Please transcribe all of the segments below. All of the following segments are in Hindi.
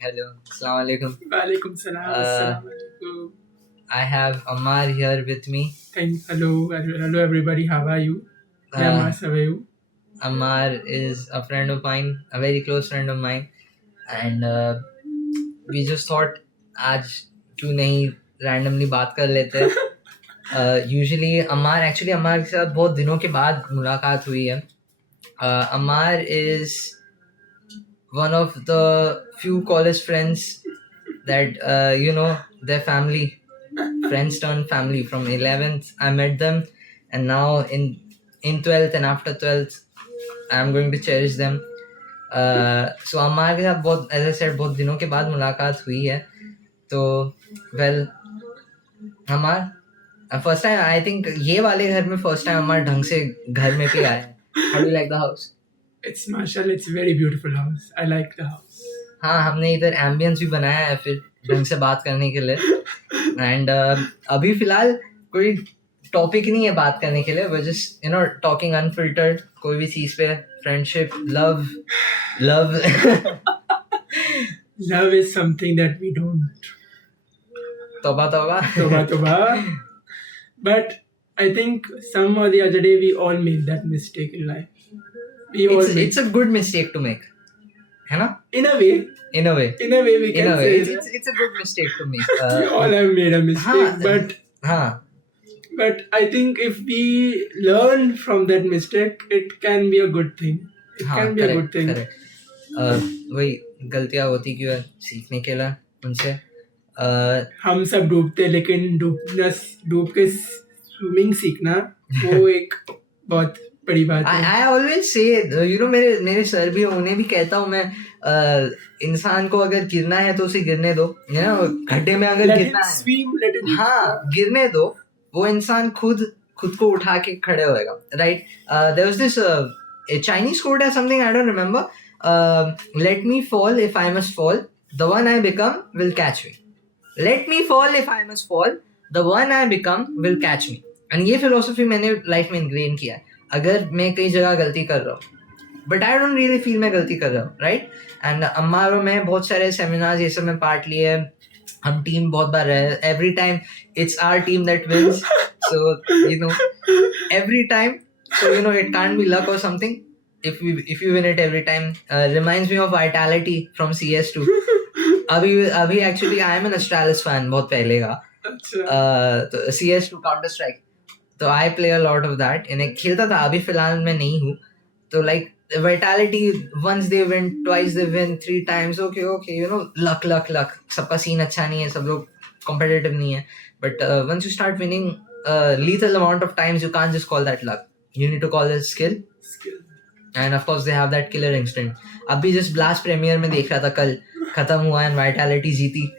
Hello. Assalamu alaikum. Walaikum salam. Assalamu alaikum. I have Ammar here with me. Hello everybody. How are you? Yeah, Uh, Mas, how are you? Ammar is a friend of mine, a very close friend of mine, and we just thought आज क्यों नहीं randomly बात कर लेते हैं. Usually अम्मार के साथ बहुत दिनों के बाद मुलाकात हुई है. Ammar is one of the few college friends that their family, friends turned family. From 11th I met them, and now in 12th and after 12th I'm going to cherish them. So Ammar के साथ बहुत, as I said, बहुत दिनों के बाद मुलाकात हुई है. तो well, Ammar first time I think ये वाले घर में फर्स्ट टाइम अम्मार ढंग से घर में भी आए. How do like the house? It's mashallah, it's a very beautiful house. I like the house. हाँ, हमने इधर एम्बियंस भी बनाया है फिर ढंग से बात करने के लिए. एंड अभी फिलहाल कोई टॉपिक नहीं है बात करने के लिए. वी जस्ट टॉकिंग अनफिल्टर्ड, कोई भी चीज पे, friendship, love. Love is something that we don't. तौबा. Toba. But I think some or the other day we all make that mistake in life. It's a good mistake to make, है ना? In a way In a way, we can say it's a good mistake to make. we all have made a mistake, हाँ, but I think if we learn from that mistake, it can be a good thing. It can be a good thing. वही गलतियाँ होती क्यों है? सीखने के लिए उनसे. हम सब डूबते, लेकिन डूब के स्विमिंग सीखना वो एक बहुत बड़ी बात है. I always say, मेरे सर भी, उन्हें भी कहता हूँ मैं, इंसान को अगर गिरना है तो उसे गिरने दो. गड्ढे में अगर गिरना है, हाँ, गिरने दो. वो इंसान खुद को उठा के खड़े होएगा. Right? There was this Chinese quote or something, I don't remember. Let me fall if I must fall. The one I become will catch me. Let me fall if I must fall. The one I become will catch me. And ये philosophy मैंने लाइफ में इंग्रेन किया है. अगर मैं कई जगह गलती कर रहा हूँ, but I don't really feel मैं गलती कर रहा हूँ, राइट? एंड अम्मार और मैं बहुत सारे सेमिनार्स ये सब में पार्ट लिए. हम टीम बहुत बार रहे. Every time it's our team that wins. So every time, so it can't be luck or something. If you win it every time, reminds me of Vitality from CS2. अभी actually I am an Astralis fan बहुत पहले का. तो CS2 Counter Strike, तो I play a lot of that. इन्हें खेलता था, अभी फिलहाल मैं नहीं हूँ. तो like Vitality, once they win, twice they win, 3 times, okay, luck. सबका सीन अच्छा नहीं है, सब लोग competitive नहीं है. But once you start winning lethal amount of times, you can't just call that luck. You need to call it skill. And of course they have that killer instinct. अभी just Blast Premier में देख रहा था, कल खत्म हुआ and Vitality जीती.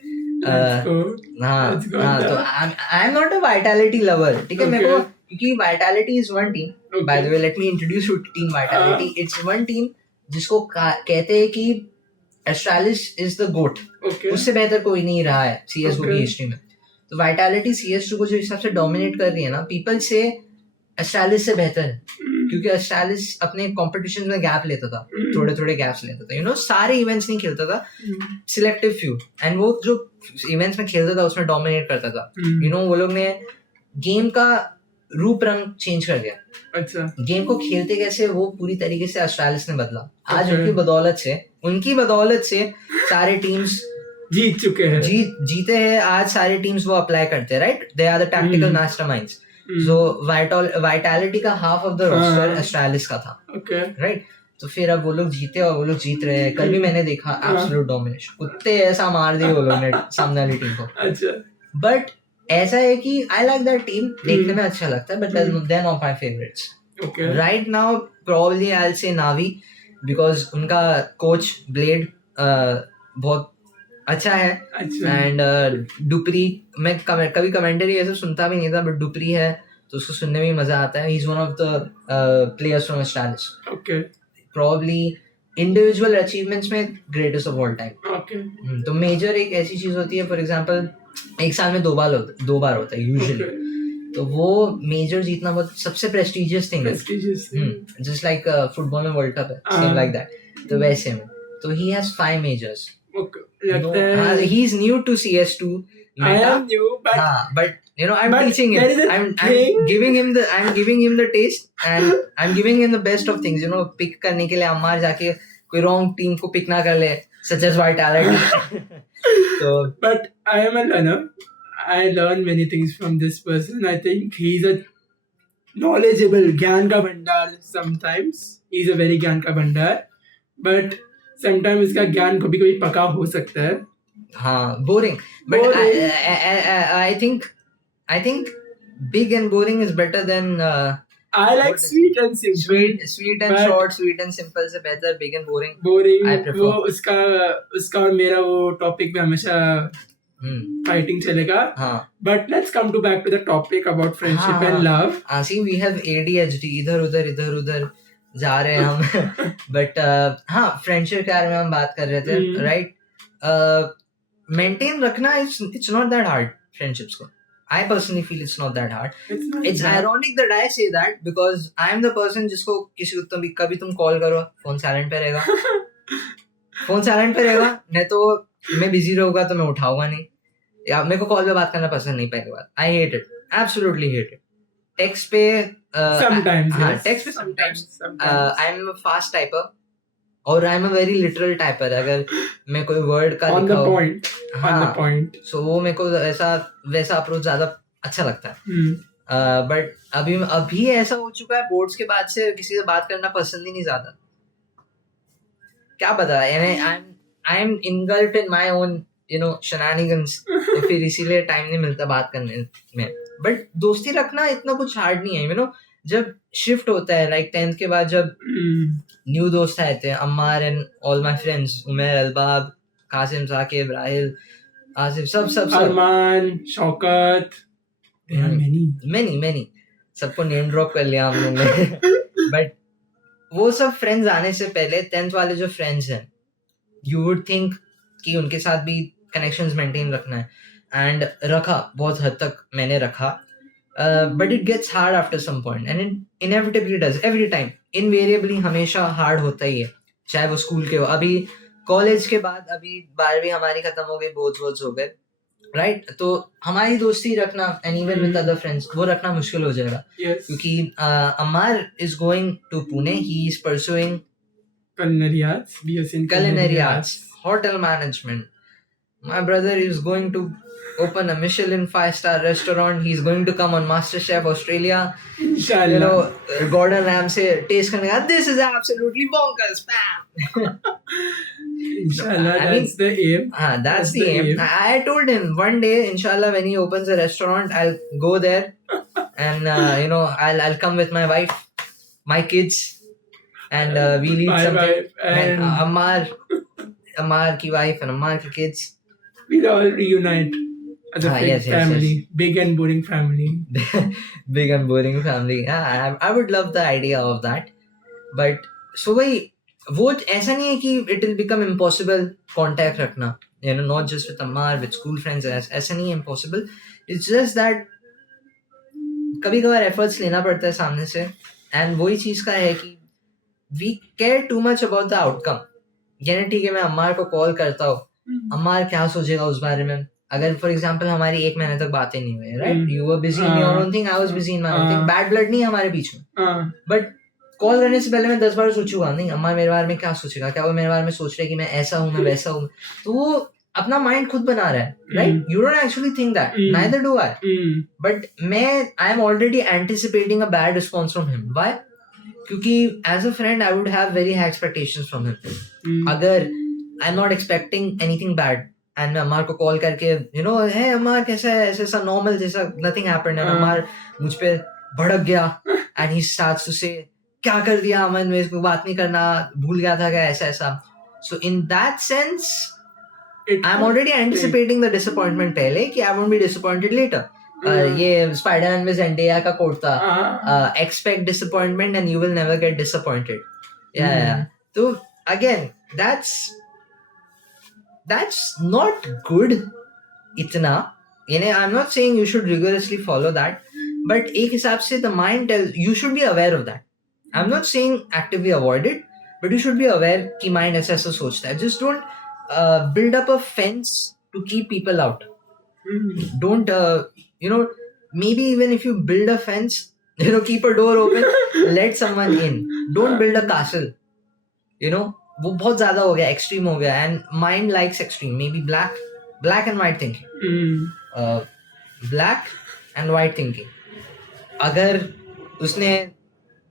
हाँ, तो I am not a Vitality lover. ठीक है, मेरे को, क्योंकि Vitality is one team. By the way, let me introduce you to Team Vitality. It's one team जिसको कहते हैं कि Astralis is the GOAT. उससे बेहतर कोई नहीं रहा है CSGO की हिस्ट्री में. तो Vitality CS2 को जो हिसाब से डोमिनेट कर रही है ना, पीपल से Astralis से बेहतर है. क्योंकि Astralis अपने कॉम्पिटिशन में गैप लेता था, थोड़े गैप्स लेता था. सारे इवेंट्स नहीं खेलता था, सिलेक्टिव फ्यू. एंड वो जो इवेंट्स में खेलता था उसमें डोमिनेट करता था. वो लोग ने गेम का रूप रंग चेंज कर दिया. अच्छा. गेम को खेलते कैसे वो पूरी तरीके से Astralis ने बदला. आज उनकी बदौलत से सारे टीम्स जीत चुके हैं, जीते हैं. आज सारे टीम्स वो अप्लाई करते हैं, right? They are the tactical masterminds. So Vitality का half of the roster Astralis का था, right? तो फिर अब वो लोग जीते और वो लोग जीत रहे हैं. कल भी मैंने देखा absolute domination. कुत्ते ऐसा मार दिए वो लोग ने सामने वाली टीम को. अच्छा. But ऐसा है कि I like that team, देखने में अच्छा लगता है, but they're not my favorites. Right now probably I'll say Navi, because उनका कोच Blade बहुत अच्छा है. एंड डुपरी, मैं कभी कमेंटरी ऐसे सुनता भी नहीं था, बट डुपरी है तो उसको सुनने में मजा आता है. He is one of the players from Astralis. Probably individual achievements में ग्रेटेस्ट ऑफ ऑल टाइम. तो मेजर एक ऐसी चीज होती है, फॉर एग्जांपल एक साल में 2 बार होता है यूजुअली. तो वो मेजर जीतना बहुत सबसे प्रेस्टिजियस थिंग है, जस्ट लाइक फुटबॉल में वर्ल्ड कप है, सेम लाइक दैट. तो वैसे में तो ही हैज 5 मेजर्स. लगता है he is new to CS2 I am new but you know I'm but teaching there him. is a I'm thing- giving him the taste and I'm giving him the best of things. You know, pick करने के लिए अम्मार जाके कोई wrong team को pick ना कर ले, such as vitality. So but I am a learner. I learn many things from this person. I think he's a knowledgeable ज्ञान का भंडार. Sometimes he's a very ज्ञान का भंडार, but sometimes इसका ज्ञान कभी कभी पका हो सकता है. हाँ, boring. But Boring. I think big and boring is better than I like what is- sweet and simple. sweet and But- short, sweet and simple से better big and boring. Boring. I prefer. वो उसका और मेरा वो टॉपिक में हमेशा फाइटिंग चलेगा. हाँ. But let's come back to the topic about friendship and love. See, we have ADHD, इधर उधर जा रहे हैं हम. But हाँ, friendship के बारे में हम बात कर रहे थे, right? Maintain रखना it's not that hard, friendships को. I personally feel it's not that hard. It's ironic that I say that because I am the person जिसको किसी को कभी तुम कॉल करो, फोन साइलेंट पे रहेगा. फोन साइलेंट पे रहेगा, नहीं तो मैं बिजी रहूंगा तो मैं उठाऊंगा नहीं, या मेरे को कॉल पे बात करना पसंद नहीं. पहली बात, I hate it, absolutely hate it. Text पे sometimes हाँ, yes. टेक्स्ट पे sometimes sometimes. I am fast typer और I am a very literal typer. अगर मैं कोई वर्ड का on the लिखा point. On the point. सो वो मेरे को ऐसा वैसा अप्रोच ज्यादा अच्छा लगता है. बट अभी ऐसा हो चुका है, बोर्ड्स के बाद से किसी से बात करना पसंद ही नहीं ज्यादा. क्या पता, I am इनगल्फ्ड in my own shenanigans. तो फिर इसीलिए टाइम नहीं मिलता बात करने में. बट दोस्ती रखना इतना कुछ हार्ड नहीं है. जब शिफ्ट होता है लाइक 10th के बाद, जब न्यू दोस्त आए थे, Ammar and all my friends, Umer, Albab, Qasim, Saqib, Rahil, Asif, सब Armaan, Shaukat, there are many सबको नेम ड्रॉप कर लिया हम लोग ने. बट वो सब फ्रेंड्स आने से पहले 10th वाले जो फ्रेंड्स हैं, यू वुड थिंक कि उनके साथ भी कनेक्शंस मेंटेन रखना है, एंड रखा, बहुत हद तक मैंने रखा. But it gets hard after some point and it inevitably does every time. Invariably हमेशा हार्ड होता ही है, चाहे वो स्कूल के हो. अभी कॉलेज के बाद अभी 12वीं हमारी खत्म हो गई, बोझ हो गए, राइट? तो हमारी दोस्ती रखना and even with other friends, वो रखना मुश्किल हो जाएगा. yes. क्योंकि Ammar is going to Pune, he is pursuing culinary arts, BSc in culinary arts, hotel management. My brother is going to open a Michelin 5-star restaurant. He's going to come on MasterChef Australia. Inshallah. Gordon Ramsay taste karne ka, this is absolutely bonkers, bam. Inshallah, I mean, that's the aim. That's the aim. I told him one day, inshallah, when he opens a restaurant, I'll go there and I'll come with my wife, my kids, and we'll eat My something. wife and Ammar ki wife and Ammar ki kids. we'll all reunite as a big yes, family. yes. Big and boring family. Big and boring family. I would love the idea of that. But so भाई वो ऐसा नहीं है कि it will become impossible contact रखना, not just with Ammar, with school friends. ऐसा नहीं है impossible. It's just that कभी कभार efforts लेना पड़ता है सामने से, and वही चीज का है कि we care too much about the outcome. ठीक है, मैं अम्मार को कॉल करता हूँ, अम्मार क्या सोचेगा उस बारे में. अगर फॉर एग्जांपल हमारी 1 महीने तक बातें नहीं हुई, right? You were busy in your own thing, I was busy in my own thing. Bad blood नहीं है हमारे बीच में, बट कॉल करने से पहले मैं 10 बार सोचूंगा, नहीं अम्मा मेरे बारे में क्या सोचेगा, क्या वो मेरे बारे में सोच रहे हैं कि मैं ऐसा हूँ, मैं वैसा हूँ. तो वो अपना माइंड खुद बना रहा है, right? You don't actually think that, neither do I. But I am already anticipating a bad response from him. Why? क्योंकि as a friend I would have very high expectations from him. अगर I am not expecting anything bad and मैं अम्मार को कॉल करके है अम्मार कैसा है, ऐसा नॉर्मल जैसा नथिंग हैपेंड, एंड अम्मार मुझ पे भड़क गया एंड ही स्टार्ट्स टू से क्या कर दिया अमन, मेरे को बात नहीं करना, भूल गया था क्या, ऐसा. So in that sense I am already anticipating the disappointment पहले कि I won't be disappointed later. ये स्पाइडरमैन में ज़ेंडेया का कोट था, expect disappointment and you will never get disappointed. तो again that's not good itna. I'm not saying you should rigorously follow that, but एक हिसाब से the mind tells you should be aware of that. I'm not saying actively avoid it, but you should be aware कि mind ऐसा सोचता है. Just don't build up a fence to keep people out. Don't maybe even if you build a fence, keep a door open, let someone in. Don't build a castle. वो बहुत ज्यादा हो गया, एक्सट्रीम हो गया, and mind likes extreme. May be black and white thinking. Black and white thinking.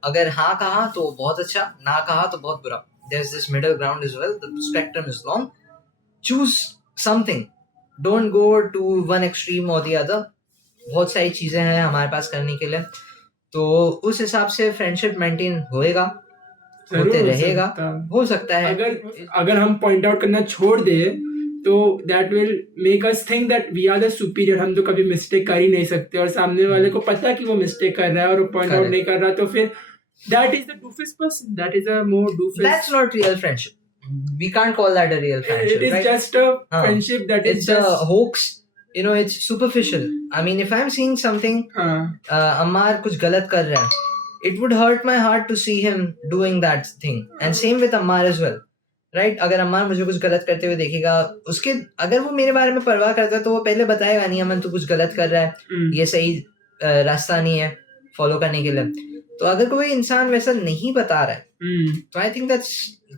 अगर हाँ कहा तो बहुत अच्छा, ना कहा तो बहुत बुरा. There's this middle ground as well. The spectrum is long. Choose something. Don't go to one extreme or the other. बहुत सारी चीजें हैं हमारे पास करने के लिए, तो उस हिसाब से फ्रेंडशिप मेंटेन होएगा, होते रहेगा. हो सकता है अगर हम पॉइंट आउट करना छोड़ दे तो that will make us think that we are the superior. हम तो कभी मिस्टेक कर ही नहीं सकते, और सामने वाले को पता कि वो मिस्टेक कर रहा है और वो पॉइंट आउट नहीं कर रहा, तो फिर that is the doofus person. That is a more doofus. That's not real friendship. We can't call that a real friendship. It is right? Just a friendship that it's is just a hoax. It's superficial. I mean, if I'm seeing something, Ammar कुछ गलत कर रहा है, it would hurt my heart to see him doing that thing. And same with Ammar as well. Right? अगर अम्मार मुझे कुछ गलत करते हुए देखेगा, उसके अगर वो मेरे बारे में परवाह करता है तो वो पहले बताएगा नहीं, अमन तू कुछ गलत कर रहा है, ये सही रास्ता नहीं है फॉलो करने के लिए. तो अगर कोई इंसान वैसा नहीं बता रहा है, तो आई थिंक दैट्स,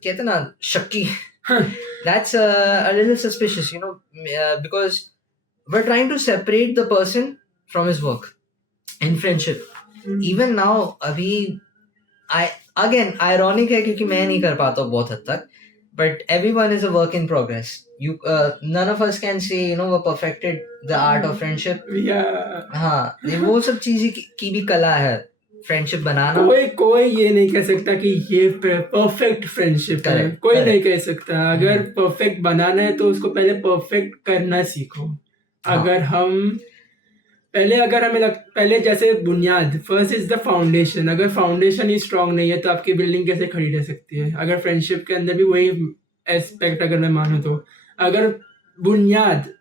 कहते ना, शक्की. दैट्स a little suspicious, because we're trying to separate the person from his work in friendship. Even now, अभी again ironic है क्योंकि मैं नहीं कर पाता हूँ बहुत हद तक, but everyone is a work in progress. None of us can say we perfected the art of friendship. हाँ, वो सब चीजें की भी कला है फ्रेंडशिप बनाना. कोई ये नहीं कह सकता कि ये परफेक्ट फ्रेंडशिप है. कोई नहीं कह सकता. अगर परफेक्ट बनाना है तो उसको पहले परफेक्ट करना सीखो. अगर हमें पहले जैसे बुनियाद, फर्स्ट इज द फाउंडेशन. अगर फाउंडेशन ही स्ट्रांग नहीं है तो आपकी बिल्डिंग कैसे खड़ी रह सकती है? अगर फ्रेंडशिप के अंदर भी वही एस्पेक्ट अगर मैं मानूं तो, अगर बुनियाद,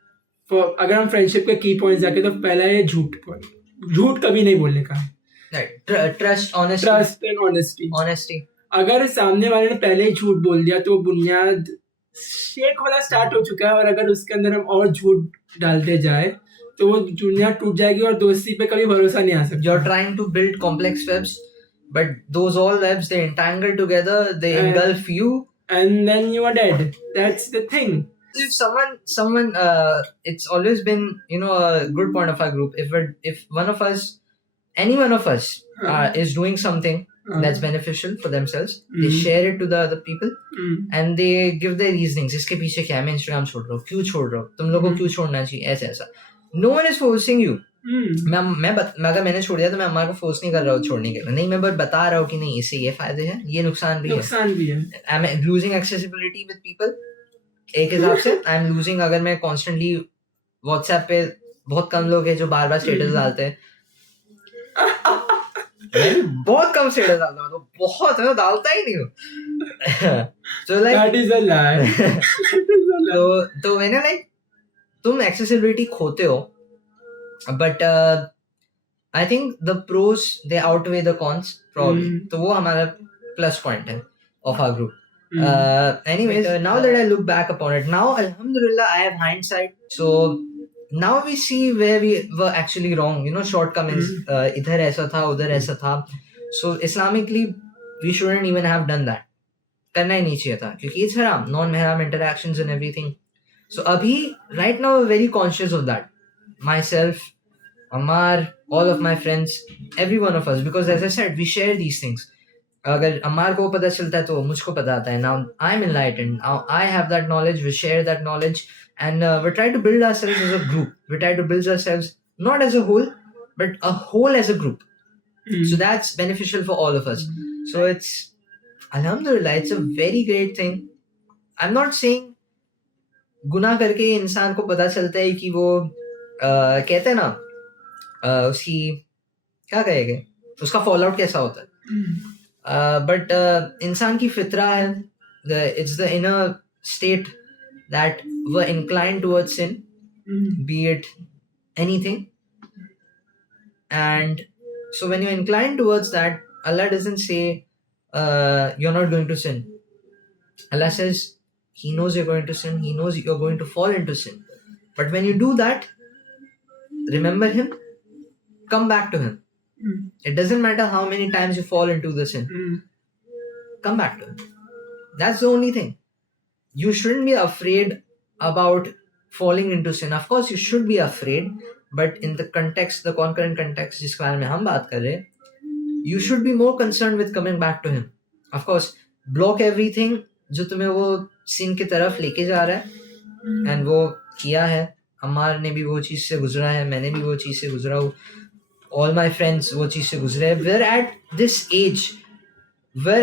अगर हम फ्रेंडशिप के की पॉइंट्स जाके, तो पहला है झूठ कभी नहीं बोलने का. Trust and honesty. अगर सामने वाले ने पहले ही झूठ बोल दिया तो बुनियाद शेक होना स्टार्ट हो चुका है, और अगर उसके अंदर हम और झूठ डालते जाए तो वो दुनिया टूट जाएगी और दोस्ती पे कभी भरोसा नहीं आ सकता. You're trying to build complex webs, but those all webs, they entangle together, they engulf you, and then you are dead. That's the thing. If someone it's always been a good point of our group, if any one of us is doing something that's beneficial for themselves, they share it to the other people, and they give their reasonings. इसके पीछे क्या है, मैं इंस्टाग्राम छोड़ रहा हूँ, क्यों छोड़ रहा हूँ, तुम लोगों को क्यों छोड़ना चाहिए, ऐसा. No one is forcing you. अगर मैंने छोड़ दिया तो मैं अम्मा को फोर्स नहीं कर रहा हूँ छोड़ने के लिए. नहीं, मैं बस बता रहा हूँ कि नहीं, इससे ये फायदे हैं, ये नुकसान भी है. I am losing accessibility with people. एक हिसाब से आई एम लूजिंग, अगर मैं कॉन्स्टेंटली व्हाट्सएप पे, बहुत कम लोग हैं जो बार बार स्टेटस डालते हैं. बहुत कम स्टेटस डालता हूँ, तो बहुत है, डालता ही नहीं हूँ. So like that is a lie. तो मैंने लाइक, तुम एक्सेसिबिलिटी खोते हो, but I think the pros they outweigh the cons probably. तो वो हमारा प्लस पॉइंट है of our group. Anyways, now that I look back upon it, now alhamdulillah I have hindsight, so now we see where we were actually wrong, shortcomings. इधर ऐसा था, उधर ऐसा था. So Islamically we shouldn't even have done that. करना ही नहीं चाहिए था, क्योंकि it's haram, non-mahram interactions and everything. So abhi, right now, we're very conscious of that. Myself, Ammar, all of my friends, every one of us, because as I said, we share these things. अगर अम्मार को पता चलता है तो मुझको पता आता है. Now I'm enlightened. Now I have that knowledge. We share that knowledge, and we try to build ourselves as a group. We try to build ourselves not as a whole, but a whole as a group. So that's beneficial for all of us. So it's, alhamdulillah, it's a very great thing. I'm not saying गुनाह करके इंसान को पता चलता है कि वो कहते हैं ना, उसकी क्या कहेंगे, उसका फॉल आउट कैसा होता है. बट इंसान की फितरा है, it's the inner state that we're incline towards sin, be it anything. And so when you incline towards that, Allah doesn't say you're not going to sin. Allah says He knows you're going to sin. He knows you're going to fall into sin. But when you do that, remember him, come back to him. It doesn't matter how many times you fall into the sin. Come back to him. That's the only thing. You shouldn't be afraid about falling into sin. Of course, you should be afraid, but in the context, the concurrent context जिसके बारे में हम बात कर रहे हैं, you should be more concerned with coming back to him. Of course, block everything जो तुम्हें वो sin की तरफ लेके जा रहा है, and वो किया है. अम्मार ने भी वो चीज़ से गुजरा है, मैंने भी वो चीज़ से गुजरा हूँ. All my friends वो चीज़ से गुजरे हैं. We're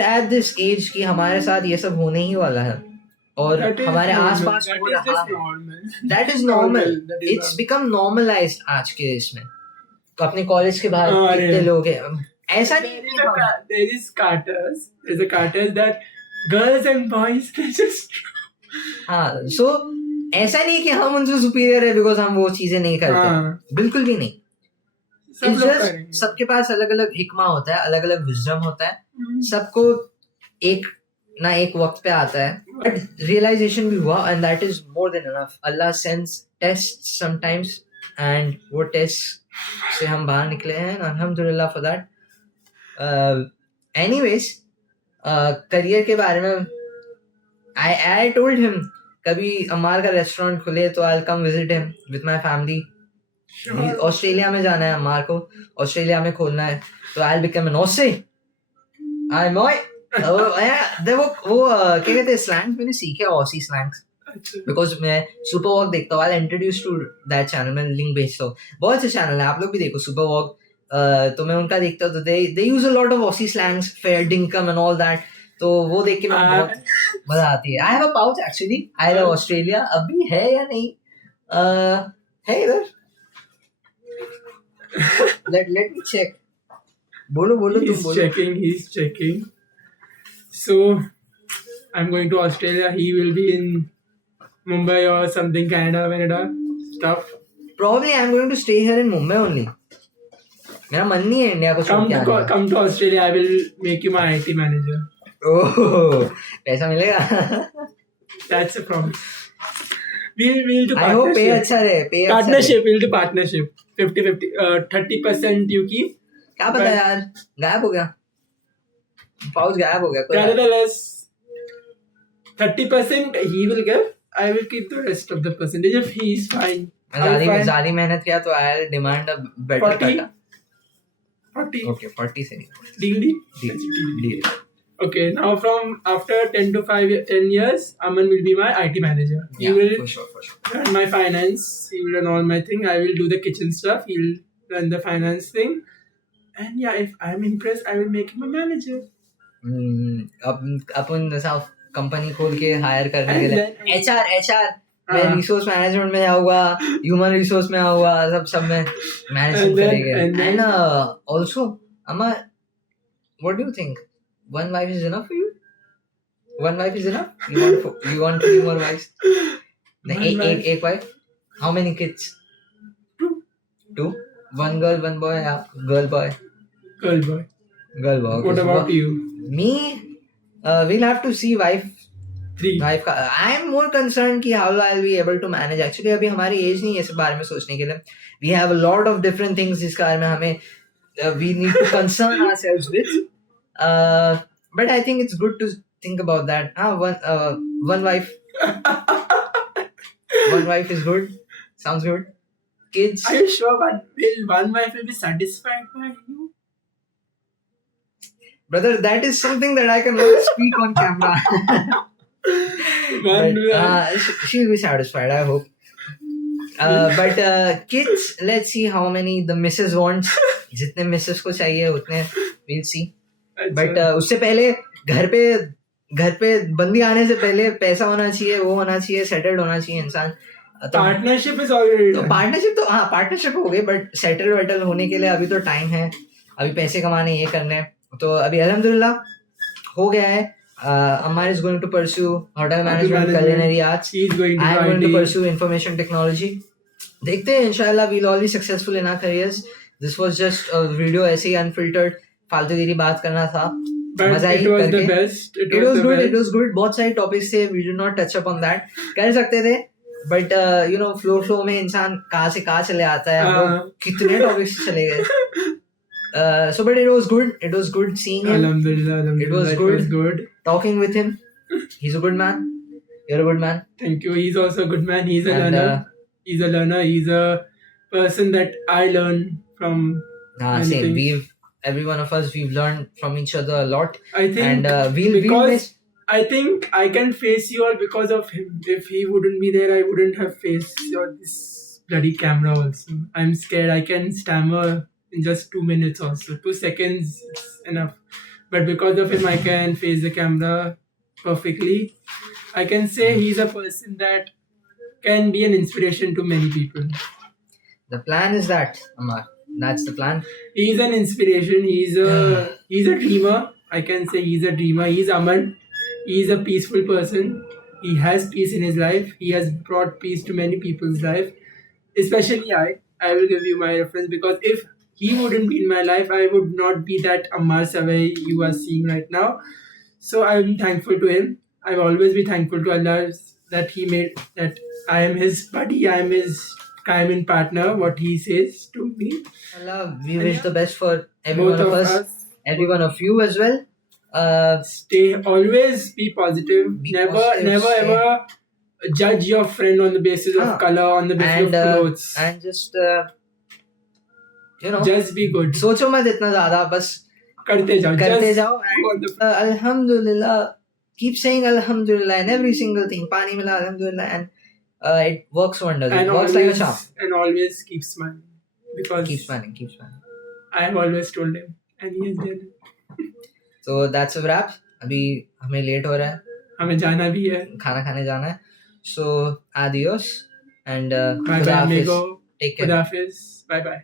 at this age कि हमारे साथ ये सब होने ही वाला है. और हमारे आसपास हो रहा है. That is normal. It's become normalized आज के इसमें. तो अपने कॉलेज के बाहर कितने लोग हैं. ऐसा नहीं है. There is carters that girls and boys they just. हाँ, so ऐसा नहीं कि हम उनसे सुपीरियर है बिकॉज हम वो चीजें नहीं करते. बिल्कुल भी नहीं. सबके पास अलग अलग हिकमा होता है, अलग अलग विजडम होता है. सबको एक ना एक वक्त पे आता है. बट रियलाइजेशन भी हुआ and that is more than enough. Allah sends test sometimes and वो टेस्ट से हम बाहर निकले हैं. अल्हम्दुलिल्लाह फॉर दैट. एनीवेज, करियर के बारे में आई टोल्ड हिम कभी अम्मार का रेस्टोरेंट खुले तो I will come visit him with my family. Australia में जाना है अम्मार को, ऑस्ट्रेलिया में खोलना है, तो I will become an Aussie. I my वो क्या कहते हैं स्लैंग्स मैंने सीखे, ऑसी स्लैंग्स, बिकॉज मैं सुपर वॉक देखता हूँ. I introduce to that channel. मैं लिंक भेजता हूँ. बहुत अच्छे चैनल है, आप लोग भी देखो सुपर वॉक. तो मैं उनका देखता हूँ तो they use a lot of Aussie slangs, fair dinkum and all that. तो वो देख के मुझे बहुत मजा आती है. I have a pouch actually. I love Australia. अभी है या नहीं है इधर. let me check. बोलो तुम बोलो. He's checking. So I'm going to Australia. He will be in Mumbai or something, Canada stuff. Probably I'm going to stay here in Mumbai only. मेरा मन नहीं है इंडिया को छोड़ के आने का. Come to Australia. I will make you my IT manager. Oh, पैसा मिलेगा. That's a promise. We'll do partnership. I hope pay अच्छा रहे. Partnership. We'll do partnership. 50-50. 30% you keep. क्या पता यार, गायब हो गया. पाउच गायब हो गया. Nevertheless, 30% he will give. I will keep the rest of the percentage if he is fine. ज़्यादा मेहनत किया तो I'll demand a better 40. Okay, 40 से. Deal. Okay, now from after 10 years, Aman will be my IT manager. Yeah, he will for sure. run my finance. He will run all my thing. I will do the kitchen stuff. He will run the finance thing. And yeah, if I'm impressed, I will make him a manager. अपन जैसा कंपनी खोल के हायर करने के लिए HR मैं रिसोर्स मैनेजमेंट में आऊंगा, ह्यूमन रिसोर्स में आऊंगा, सब में मैनेज करेंगे. एंड आल्सो अम्मा, what do you think? One wife is enough for you? One wife is enough? You want 3 more wives? एक wife? How many kids? 2? 1 girl, 1 boy, girl boy. Girl boy. Okay, what about you? Me? We'll have to see wife. 3. Wife का. I am more concerned कि how I'll be able to manage. Actually अभी हमारी एज नहीं है इस बारे में सोचने के लिए. We have a lot of different things जिसके बारे में हमें we need to concern ourselves with. But I think it's good to think about that. One wife. One wife is good. Sounds good. Kids. Are you sure one wife will be satisfied by you? Brother, that is something that I cannot speak on camera. She'll be satisfied, I hope. But kids, let's see how many the missus wants. जितने missus को चाहिए उतने we'll see. बट उससे पहले घर पे बंदी आने से पहले पैसा होना चाहिए, वो होना चाहिए, सेटल्ड होना चाहिए इंसान. Partnership is already. तो पार्टनरशिप हो गई, बट सेटल होने के लिए अभी तो टाइम है. अभी पैसे कमाने, ये करने. तो अभी अल्हम्दुलिल्लाह हो गया है. Ammar is going to pursue hotel management, culinary arts. He is going to I am going to pursue information technology. देखते हैं, इंशाल्लाह we'll all be successful in our careers. This was just a video ऐसे ही unfiltered फालतूगिरी बात करना था. But मजा आई it was the करके। best. It was good. It was good. बहुत सारे टॉपिक्स थे, we did not touch upon that. कर सकते थे, but you know flow में इंसान कहाँ से कहाँ चले आता है, हम लोग कितने टॉपिक्स चले गए। So but it was good. It was good seeing him. Alhamdulillah. It was good talking with him. He's a good man. You're a good man. Thank you. He's also a good man. He's a And, learner. He's a learner. He's a person that I learn from. many Same. things. Every one of us, we've learned from each other a lot. I think And because miss. I think I can face you all because of him. If he wouldn't be there, I wouldn't have faced this bloody camera also. I'm scared. I can stammer in just 2 minutes also. 2 seconds is enough. But because of him, I can face the camera perfectly. I can say he's a person that can be an inspiration to many people. The plan is that, Amar. That's the plan. He's an inspiration. He's a dreamer. I can say he's a dreamer. He's Aman. He's a peaceful person. He has peace in his life. He has brought peace to many people's life. Especially I will give you my reference because if he wouldn't be in my life, I would not be that Ammar Savai you are seeing right now. So I'm thankful to him. I'll always be thankful to Allah that he made that I am his buddy, I am his Qaimin partner, what he says to me. Allah, we wish the best for every Both one of of us, us. every one of you as well. Always be positive. Never ever judge your friend on the basis of color, on the basis of clothes. And just you know, just be good. सोचो मत इतना ज़्यादा, बस करते जाओ. And Alhamdulillah, keep saying Alhamdulillah in every single thing. पानी मिला Alhamdulillah, and it works wonders. It works like a charm. And always keep smiling. Because Keep smiling. I have always told him, and he has done it. So that's a wrap. अभी हमें लेट हो रहा है, हमें जाना भी है, खाना खाने जाना है. So adios and bye bye amigo. Take care. Khudafis. Bye bye.